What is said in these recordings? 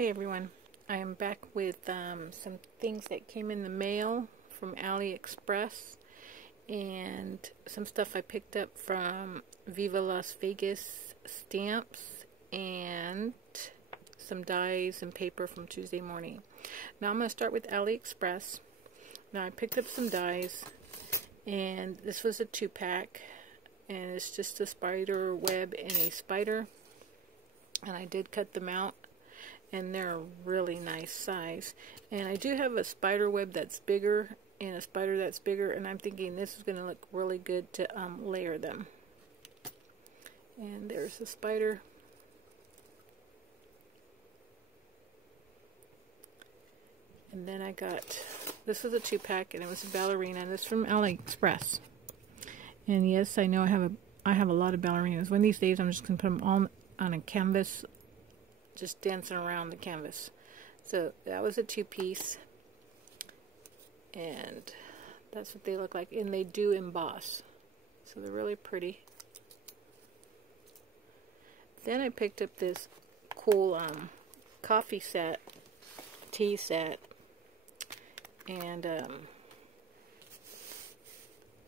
Hey everyone, I am back with some things that came in the mail from Aliexpress and some stuff I picked up from Viva Las Vegas stamps and some dies and paper from TuesdayMorning. Now I'm going to start with Aliexpress. Now I picked up some dies and this was a 2-pack and it's just a spider web and a spider, and I did cut them out. And they're a really nice size. And I do have a spider web that's bigger and a spider that's bigger, and I'm thinking this is going to look really good to layer them. And there's the spider. And then I got, this is a 2-pack and it was a ballerina. This is from Aliexpress. And yes, I know I have a lot of ballerinas. One of these days I'm just going to put them all on a canvas, just dancing around the canvas. So that was a 2-piece, and that's what they look like, and they do emboss, so they're really pretty. Then I picked up this cool coffee set, tea set, and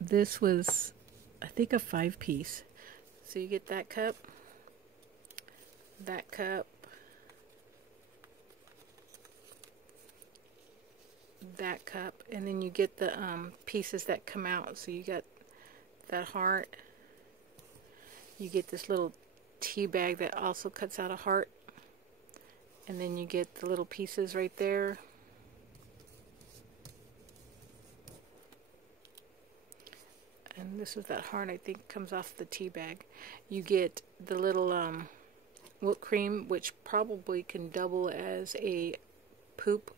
this was, I think, a 5-piece. So you get that cup, that cup, that cup, and then you get the pieces that come out. So you got that heart, you get this little tea bag that also cuts out a heart, and then you get the little pieces right there. And this is that heart, I think, comes off the tea bag. You get the little whipped cream, which probably can double as a poop.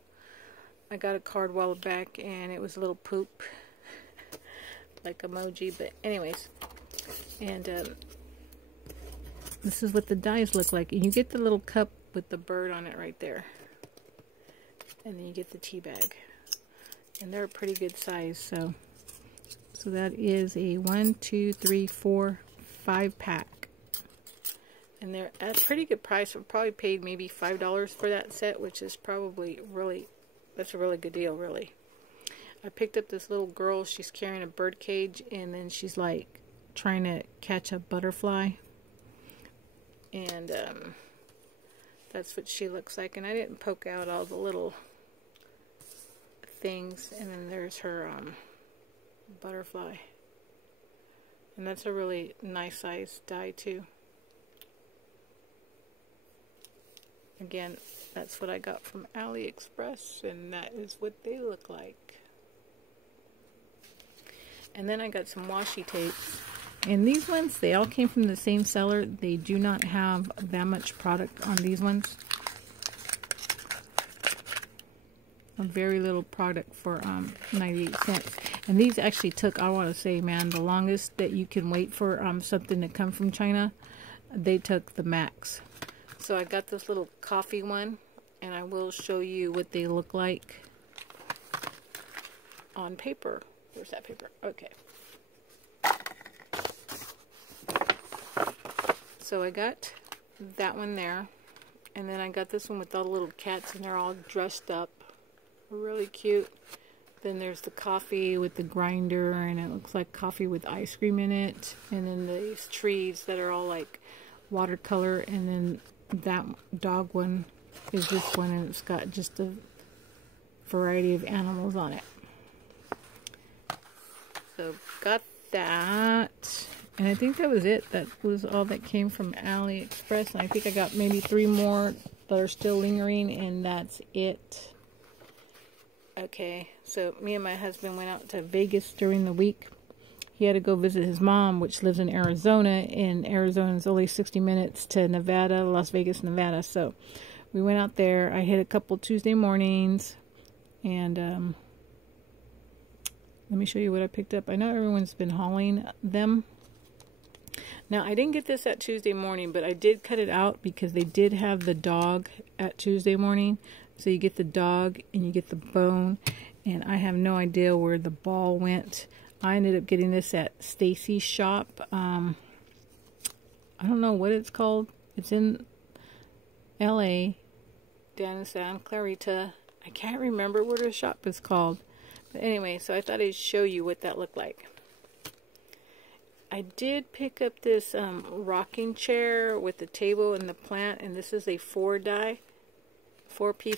I got a card a while back and it was a little poop like emoji, but anyways, and this is what the dies look like. And you get the little cup with the bird on it right there, and then you get the tea bag, and they're a pretty good size. So that is a 1, 2, 3, 4, 5-pack, and they're at a pretty good price. I probably paid maybe $5 for that set, which is probably really, that's a really good deal, really. I picked up this little girl. She's carrying a bird cage, and then she's like trying to catch a butterfly. And that's what she looks like. And I didn't poke out all the little things. And then there's her butterfly. And that's a really nice size die too. Again, that's what I got from Aliexpress, and that is what they look like. And then I got some washi tapes. And these ones, they all came from the same seller. They do not have that much product on these ones. A very little product for 98 cents. And these actually took, I want to say, man, the longest that you can wait for something to come from China. They took the max. So I got this little coffee one, and I will show you what they look like on paper. Where's that paper? Okay. So I got that one there, and then I got this one with all the little cats, and they're all dressed up. Really cute. Then there's the coffee with the grinder, and it looks like coffee with ice cream in it. And then these trees that are all like watercolor, and then that dog one is this one, and it's got just a variety of animals on it. So got that, and I think that was it. That was all that came from Aliexpress, and I think I got maybe 3 more that are still lingering, and that's it. Okay, so me and my husband went out to Vegas during the week. He had to go visit his mom, which lives in Arizona, and Arizona is only 60 minutes to Nevada, Las Vegas, Nevada. So we went out there. I hit a couple Tuesday mornings, and let me show you what I picked up. I know everyone's been hauling them. Now, I didn't get this at TuesdayMorning, but I did cut it out because they did have the dog at TuesdayMorning. So you get the dog and you get the bone, and I have no idea where the ball went. I ended up getting this at Stacy's shop. I don't know what it's called. It's in LA, down in Santa Clarita. I can't remember what the shop is called. But anyway, so I thought I'd show you what that looked like. I did pick up this rocking chair with the table and the plant, and this is a 4-piece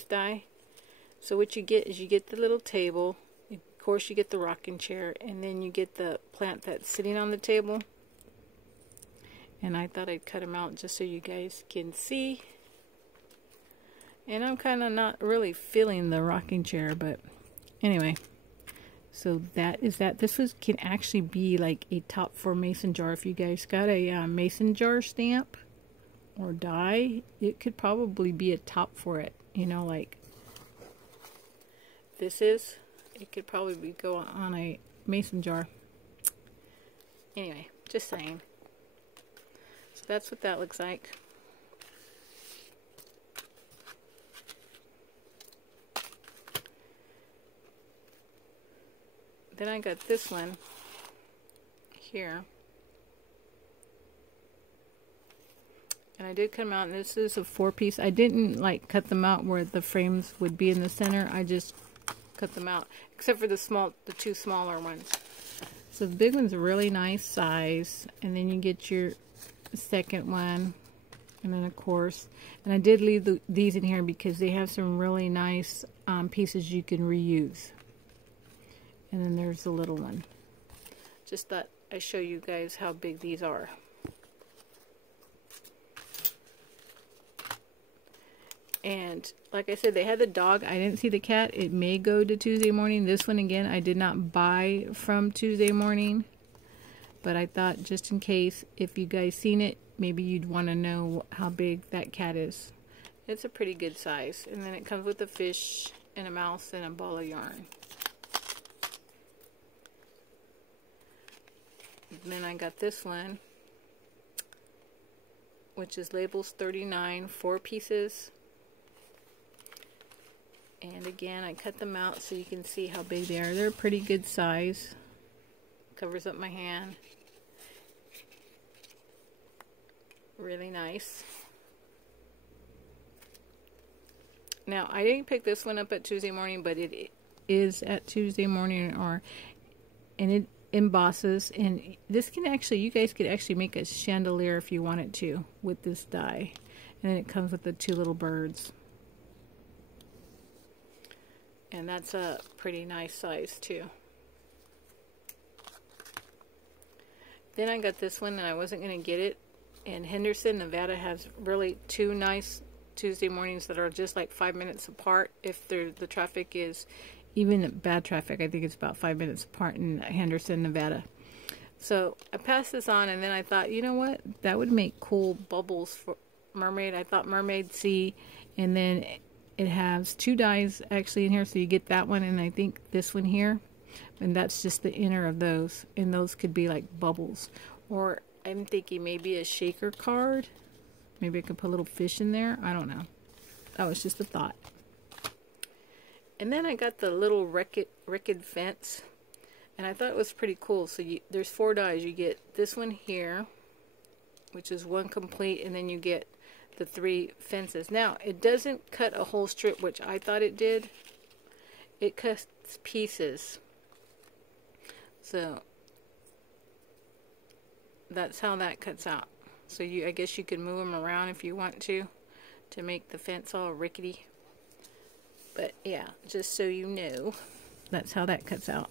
die. So what you get is you get the little table, of course you get the rocking chair, and then you get the plant that's sitting on the table. And I thought I'd cut them out just so you guys can see. And I'm kind of not really feeling the rocking chair, but anyway. So that is that. This can actually be like a top for mason jar. If you guys got a mason jar stamp or die, it could probably be a top for it. You know, like this is. It could probably go on a mason jar. Anyway, just saying. So that's what that looks like. Then I got this one here. And I did cut them out, and this is a 4-piece. I didn't like cut them out where the frames would be in the center. I just cut them out, except for the two smaller ones. So the big one's a really nice size, and then you get your second one, and then of course, and I did leave these in here because they have some really nice pieces you can reuse. And then there's the little one. Just thought I'd show you guys how big these are. And like I said, they had the dog. I didn't see the cat. It may go to Tuesday Morning. This one, again, I did not buy from Tuesday Morning. But I thought just in case, if you guys seen it, maybe you'd want to know how big that cat is. It's a pretty good size. And then it comes with a fish and a mouse and a ball of yarn. And then I got this one, which is labels 39, 4 pieces. And again, I cut them out so you can see how big they are. They're a pretty good size. Covers up my hand. Really nice. Now, I didn't pick this one up at Tuesday Morning, but it is at Tuesday Morning, and it embosses, and this can actually, you guys could actually make a chandelier if you wanted to with this die. And then it comes with the 2 little birds, and that's a pretty nice size too. Then I got this one, and I wasn't going to get it. And Henderson, Nevada has really 2 nice Tuesday Mornings that are just like 5 minutes apart. If the traffic is even bad traffic, I think it's about 5 minutes apart in Henderson, Nevada. So I passed this on, and then I thought, you know what? That would make cool bubbles for mermaid. I thought mermaid sea, and then it has 2 dies actually in here, so you get that one, and I think this one here, and that's just the inner of those, and those could be like bubbles. Or I'm thinking maybe a shaker card. Maybe I could put a little fish in there. I don't know. That was just a thought. And then I got the little ricked fence, and I thought it was pretty cool. So there's 4 dies. You get this one here, which is 1 complete, and then you get the 3 fences. Now, it doesn't cut a whole strip, which I thought it did. It cuts pieces. So that's how that cuts out. So I guess you can move them around if you want to make the fence all rickety. But yeah, just so you know, that's how that cuts out.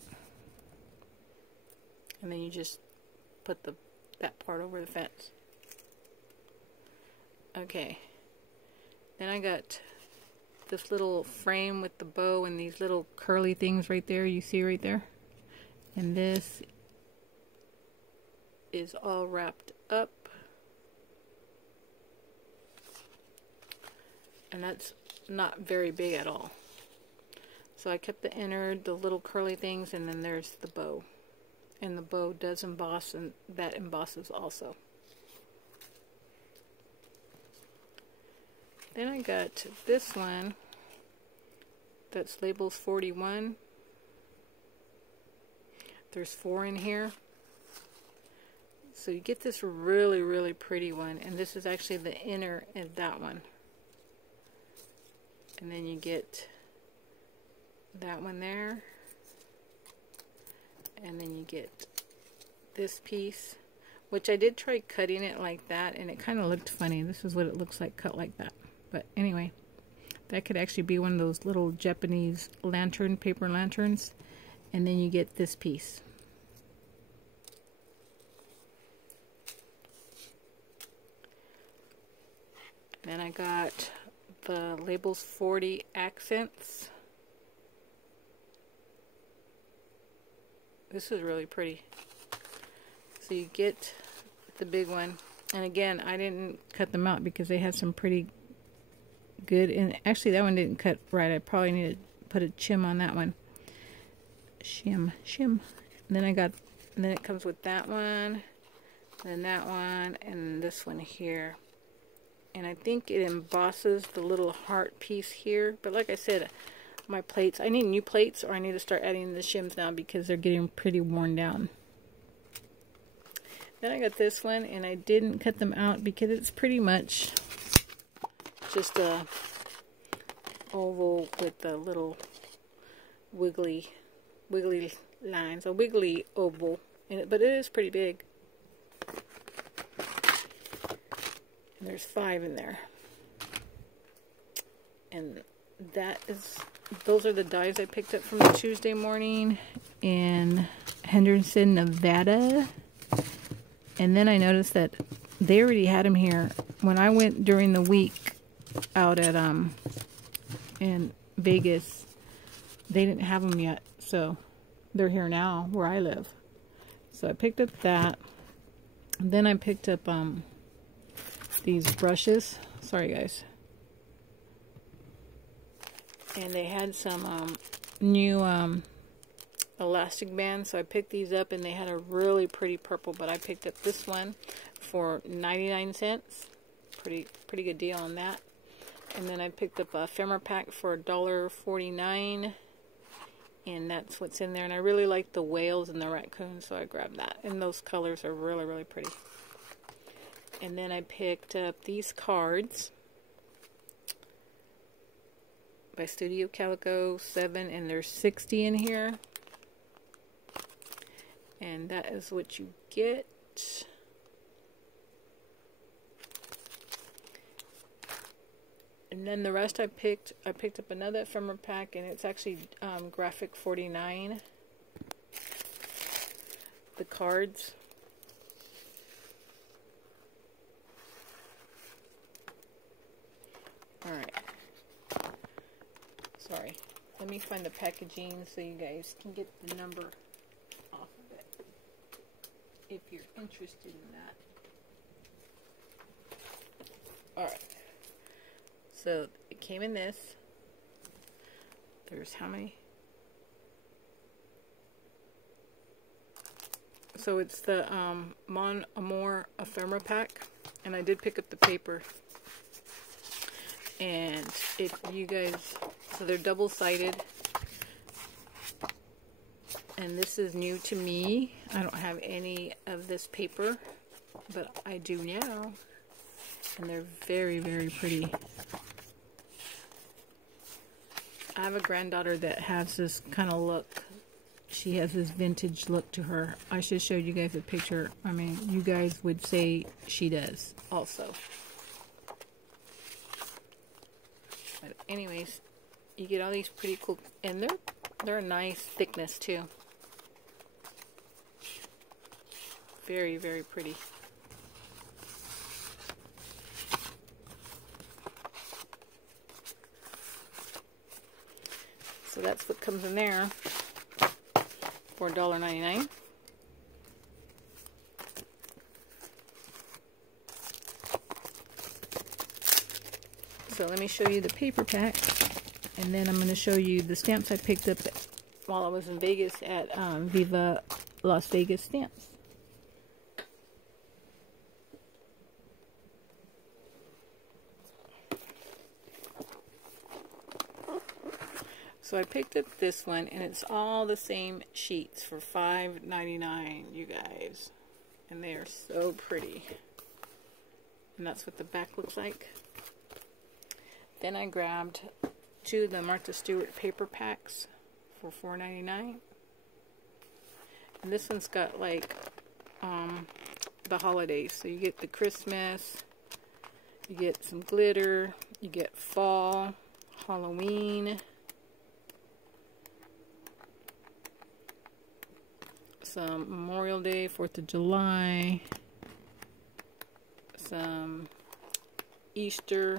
And then you just put that part over the fence. Okay. Then I got this little frame with the bow and these little curly things right there. You see right there? And this is all wrapped up. And that's not very big at all. So I kept the inner, the little curly things, and then there's the bow. And the bow does emboss, and that embosses also. Then I got this one that's labels 41. There's 4 in here. So you get this really, really pretty one, and this is actually the inner of that one. And then you get that one there. And then you get this piece, which I did try cutting it like that, and it kind of looked funny. This is what it looks like cut like that. But anyway, that could actually be one of those little Japanese lantern, paper lanterns. And then you get this piece. Then I got the Labels 40 accents. This is really pretty. So you get the big one. And again, I didn't cut them out because they had some pretty good. And actually, that one didn't cut right. I probably need to put a shim on that one. Shim. And then and then it comes with that one, then that one, and this one here. And I think it embosses the little heart piece here. But like I said, my plates, I need new plates, or I need to start adding the shims now because they're getting pretty worn down. Then I got this one, and I didn't cut them out because it's pretty much just a oval with the little wiggly lines, a wiggly oval, but it is pretty big. And there's 5 in there, and those are the dies I picked up from the Tuesday Morning in Henderson, Nevada. And then I noticed that they already had them here when I went during the week out at in Vegas. They didn't have them yet, so they're here now where I live. So I picked up that. And then I picked up these brushes. Sorry guys. And they had some new elastic bands, so I picked these up, and they had a really pretty purple, but I picked up this one for 99 cents. Pretty good deal on that. And then I picked up a ephemera pack for $1.49, and that's what's in there. And I really like the whales and the raccoons, so I grabbed that. And those colors are really pretty. And then I picked up these cards by Studio Calico 7, and there's 60 in here. And that is what you get. And then the rest I picked up another ephemera pack, and it's actually graphic 49. The cards. Alright. Sorry. Let me find the packaging so you guys can get the number off of it, if you're interested in that. Alright. So it came in this. There's how many? So it's the Mon Amour ephemera pack, and I did pick up the paper. And if you guys, so they're double-sided, and this is new to me. I don't have any of this paper, but I do now, and they're very pretty. I have a granddaughter that has this kind of look. She has this vintage look to her. I should show you guys a picture. I mean, you guys would say she does also. But anyways, you get all these pretty cool, and they're a nice thickness too. Very pretty. So that's what comes in there for $1.99. So let me show you the paper pack, and then I'm going to show you the stamps I picked up while I was in Vegas at Viva Las Vegas Stamps. So I picked up this one, and it's all the same sheets for $5.99, you guys. And they are so pretty. And that's what the back looks like. Then I grabbed 2 of the Martha Stewart paper packs for $4.99. And this one's got like the holidays. So you get the Christmas, you get some glitter, you get fall, Halloween, some Memorial Day, 4th of July, some Easter,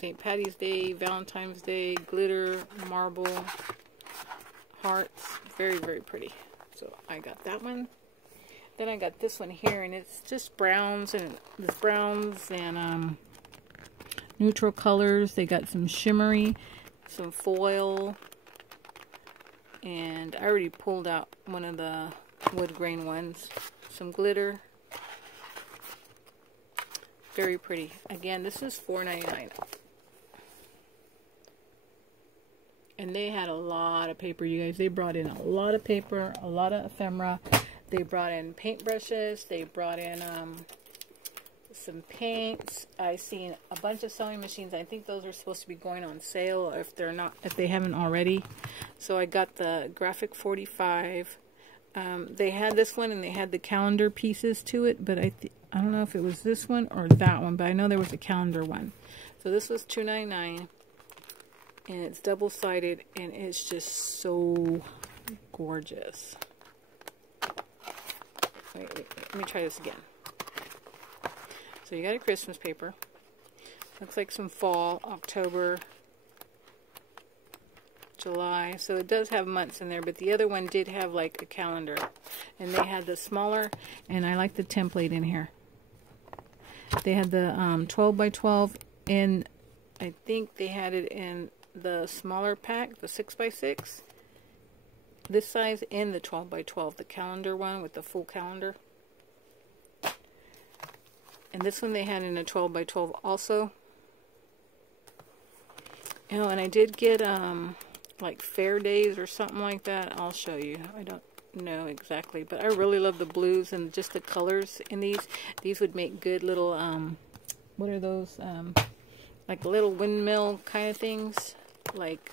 St. Patty's Day, Valentine's Day, glitter, marble, hearts. Very, very pretty. So I got that one. Then I got this one here, and it's just browns and neutral colors. They got some shimmery, some foil, and I already pulled out one of the wood grain ones. Some glitter. Very pretty. Again, this is $4.99. And they had a lot of paper, you guys. They brought in a lot of paper, a lot of ephemera. They brought in paintbrushes. They brought in some paints. I seen a bunch of sewing machines. I think those are supposed to be going on sale if they haven't already. So I got the Graphic 45. They had this one, and they had the calendar pieces to it, but I don't know if it was this one or that one, but I know there was a calendar one. So this was $2.99, and it's double-sided, and it's just so gorgeous. Wait, let me try this again. So you got a Christmas paper. Looks like some fall, October, July. So it does have months in there, but the other one did have like a calendar. And they had the smaller, and I like the template in here. They had the 12 by 12, and I think they had it in the smaller pack, the 6 by 6. This size and the 12 by 12, the calendar one with the full calendar. And this one they had in a 12 by 12 also. Oh, and I did get like fair days or something like that. I'll show you. I don't know exactly, but I really love the blues and just the colors in these. These would make good little what are those? Like little windmill kind of things. Like,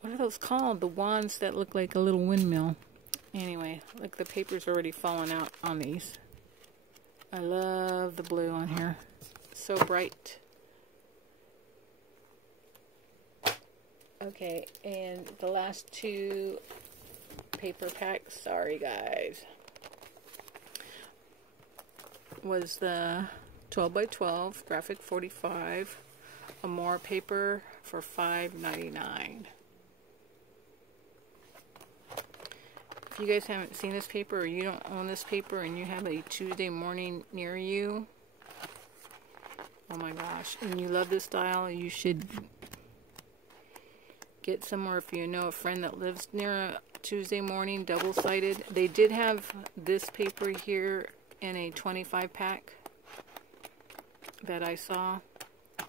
what are those called? The wands that look like a little windmill. Anyway, look, the paper's already falling out on these. I love the blue on here. So bright. Okay, and the last 2 paper packs, sorry guys, was the 12 by 12 Graphic 45 Amore paper for $5.99. If you guys haven't seen this paper, or you don't own this paper, and you have a Tuesday Morning near you, oh my gosh, and you love this style, you should get somewhere if you know a friend that lives near a Tuesday Morning, double-sided. They did have this paper here in a 25 pack that I saw.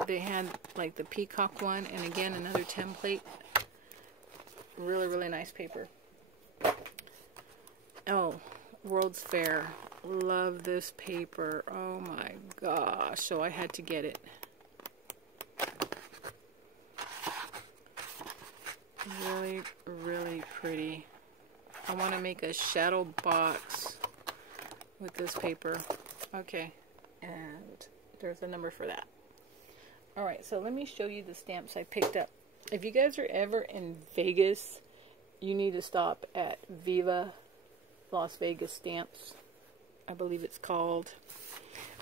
They had like the peacock one, and again another template. Really, really nice paper. Oh, World's Fair. Love this paper. Oh my gosh. So I had to get it. Really, really pretty. I want to make a shadow box with this paper. Okay. And there's a number for that. Alright, so let me show you the stamps I picked up. If you guys are ever in Vegas, you need to stop at Viva Las Vegas Stamps, I believe it's called.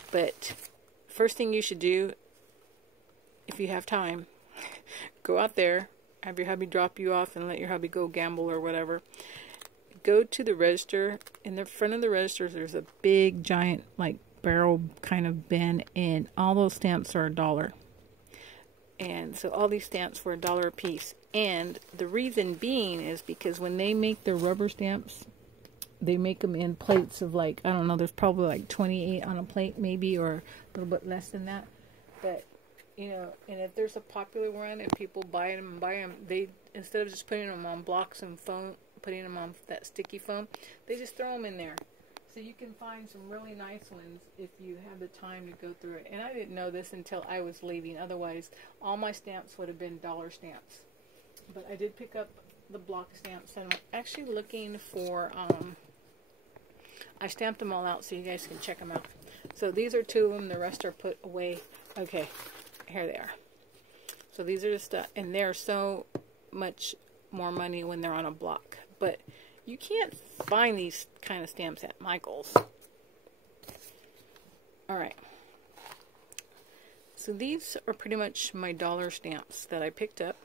But first thing you should do, if you have time, go out there, have your hubby drop you off, and let your hubby go gamble or whatever. Go to the register. In the front of the register, there's a big, giant, like barrel kind of bin, and all those stamps are $1. And so all these stamps were $1 a piece. And the reason being is because when they make their rubber stamps, they make them in plates of like, I don't know, there's probably like 28 on a plate maybe, or a little bit less than that. But, you know, and if there's a popular one and people buy them, they, instead of just putting them on blocks and foam, putting them on that sticky foam, they just throw them in there. So you can find some really nice ones if you have the time to go through it. And I didn't know this until I was leaving. Otherwise, all my stamps would have been dollar stamps. But I did pick up the block stamps, and I'm actually looking for, I stamped them all out so you guys can check them out. So these are 2 of them. The rest are put away. Okay, here they are. So these are the stuff, and they're so much more money when they're on a block. But you can't find these kind of stamps at Michael's. Alright. So these are pretty much my dollar stamps that I picked up.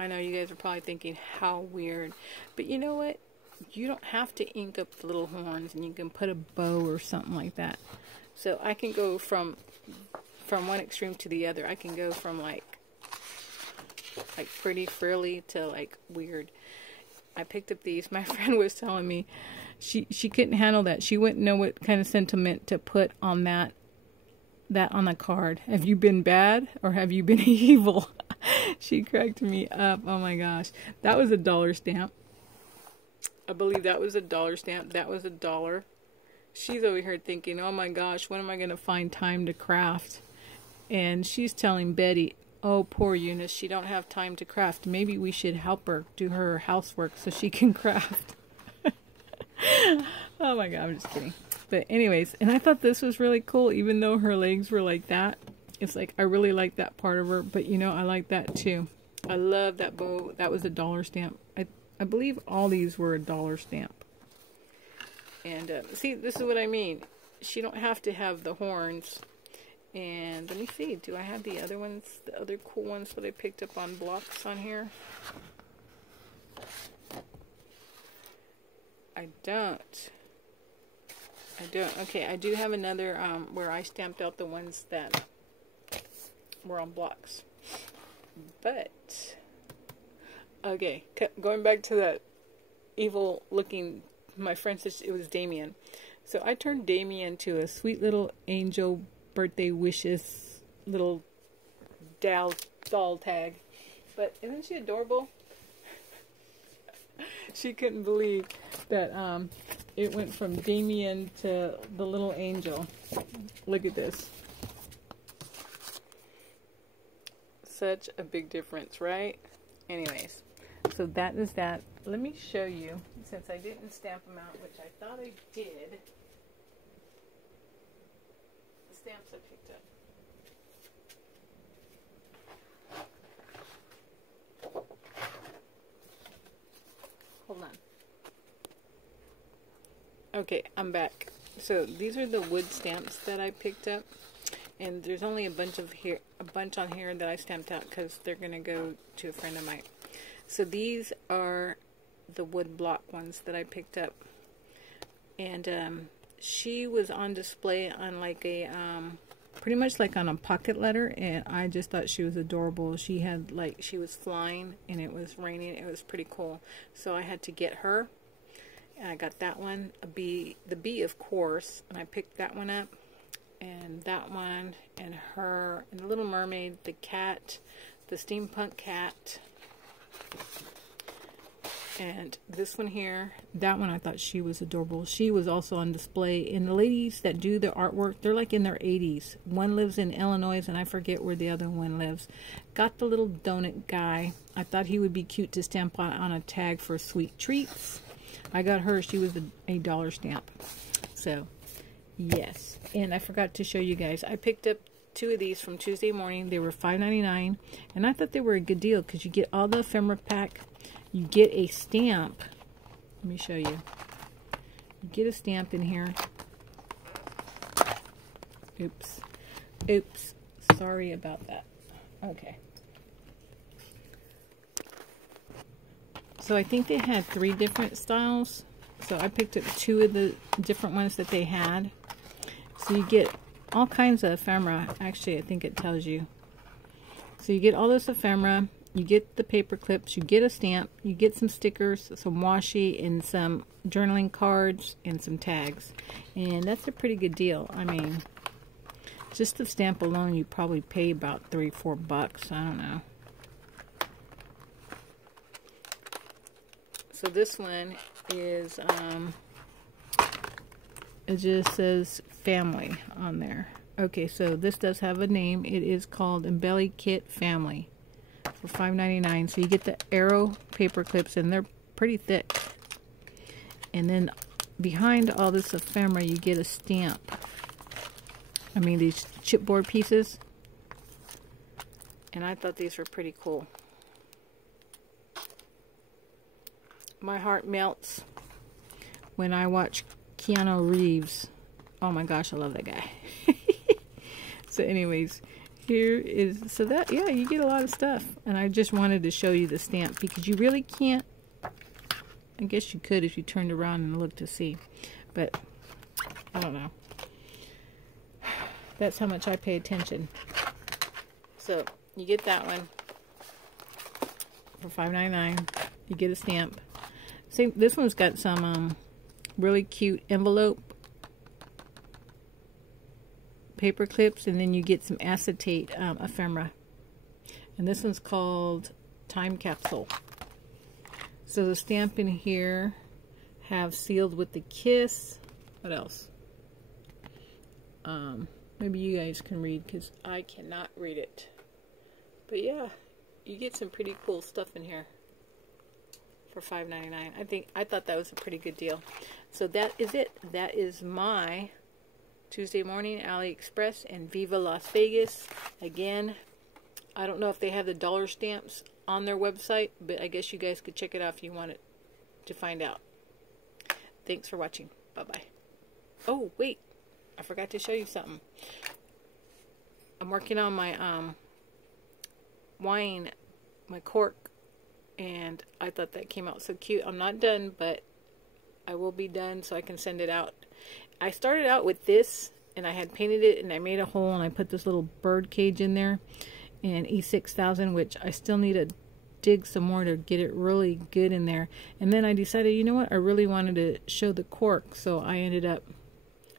I know you guys are probably thinking, how weird. But you know what? You don't have to ink up the little horns, and you can put a bow or something like that. So I can go from one extreme to the other. I can go from like pretty frilly to like weird. I picked up these. My friend was telling me she couldn't handle that. She wouldn't know what kind of sentiment to put on that on the card. Have you been bad or have you been evil? She cracked me up. Oh my gosh. That was a dollar stamp. I believe that was a dollar stamp. That was $1. She's over here thinking, oh my gosh, when am I going to find time to craft? And she's telling Betty, oh, poor Eunice, she don't have time to craft. Maybe we should help her do her housework so she can craft. Oh my god, I'm just kidding. But anyways, and I thought this was really cool, even though her legs were like that. It's like, I really like that part of her, but you know, I like that too. I love that bow. That was a dollar stamp. I believe all these were a dollar stamp. And see, this is what I mean. She don't have to have the horns. And let me see, do I have the other ones, the other cool ones that I picked up on blocks on here? I don't. Okay, I do have another where I stamped out the ones that were on blocks. But, okay, going back to that evil looking, my friend said it was Damien. So I turned Damien to a sweet little angel birthday wishes little doll tag. But isn't she adorable? She couldn't believe that it went from Damien to the little angel. Look at this. Such a big difference, right? Anyways, so that is that. Let me show you, since I didn't stamp them out, which I thought I did, the stamps I picked up. Hold on. Okay, I'm back. So these are the wood stamps that I picked up, and there's only a bunch on here that I stamped out because they're gonna go to a friend of mine. So these are the wood block ones that I picked up, and she was on display on like a pretty much like on a pocket letter, and I just thought she was adorable. She had like, she was flying and it was raining. It was pretty cool. So I had to get her, and I got that one, the bee of course, and I picked that one up, and that one, and her, and the Little Mermaid, the cat, the steampunk cat, and this one here, that one I thought she was adorable. She was also on display. And the ladies that do the artwork, they're like in their 80s. One lives in Illinois, and I forget where the other one lives. Got the little donut guy. I thought he would be cute to stamp on a tag for sweet treats. I got her. She was a dollar stamp. So, yes. And I forgot to show you guys. I picked up 2 of these from Tuesday Morning. They were $5.99. And I thought they were a good deal because you get all the ephemera pack. You get a stamp. Let me show you. You get a stamp in here. Oops. Oops. Sorry about that. Okay. So I think they had 3 different styles. So I picked up 2 of the different ones that they had. So you get all kinds of ephemera. Actually, I think it tells you. So you get all this ephemera. You get the paper clips, you get a stamp, you get some stickers, some washi, and some journaling cards, and some tags. And that's a pretty good deal. I mean, just the stamp alone, you probably pay about $3-4 bucks. I don't know. So this one is It just says family on there. Okay, so this does have a name. It is called Embelly Kit Family for $5.99. So you get the arrow paper clips, and they're pretty thick. And then behind all this ephemera, you get a stamp. I mean, these chipboard pieces. And I thought these were pretty cool. My heart melts when I watch Keanu Reeves. Oh my gosh, I love that guy. So anyways, here is, so that, yeah, you get a lot of stuff. And I just wanted to show you the stamp because you really can't, I guess you could if you turned around and looked to see. But, I don't know. That's how much I pay attention. So, you get that one for $5.99. You get a stamp. See, this one's got some really cute envelope paper clips, and then you get some acetate ephemera. And this one's called Time Capsule. So the stamp in here have sealed with the kiss. What else? Maybe you guys can read because I cannot read it. But yeah, you get some pretty cool stuff in here for $5.99. I thought that was a pretty good deal. So that is it. That is my Tuesday morning Aliexpress and Viva Las Vegas. Again, I don't know if they have the dollar stamps on their website, but I guess you guys could check it out if you wanted to find out. Thanks for watching. Bye-bye. Oh, wait. I forgot to show you something. I'm working on my wine, my cork, and I thought that came out so cute. I'm not done, but I will be done so I can send it out. I started out with this, and I had painted it, and I made a hole, and I put this little bird cage in there, and E6000, which I still need to dig some more to get it really good in there. And then I decided, you know what, I really wanted to show the cork, so I ended up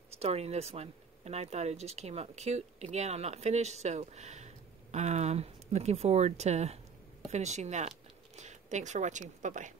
starting this one, and I thought it just came out cute. Again, I'm not finished, so looking forward to finishing that. Thanks for watching. Bye-bye.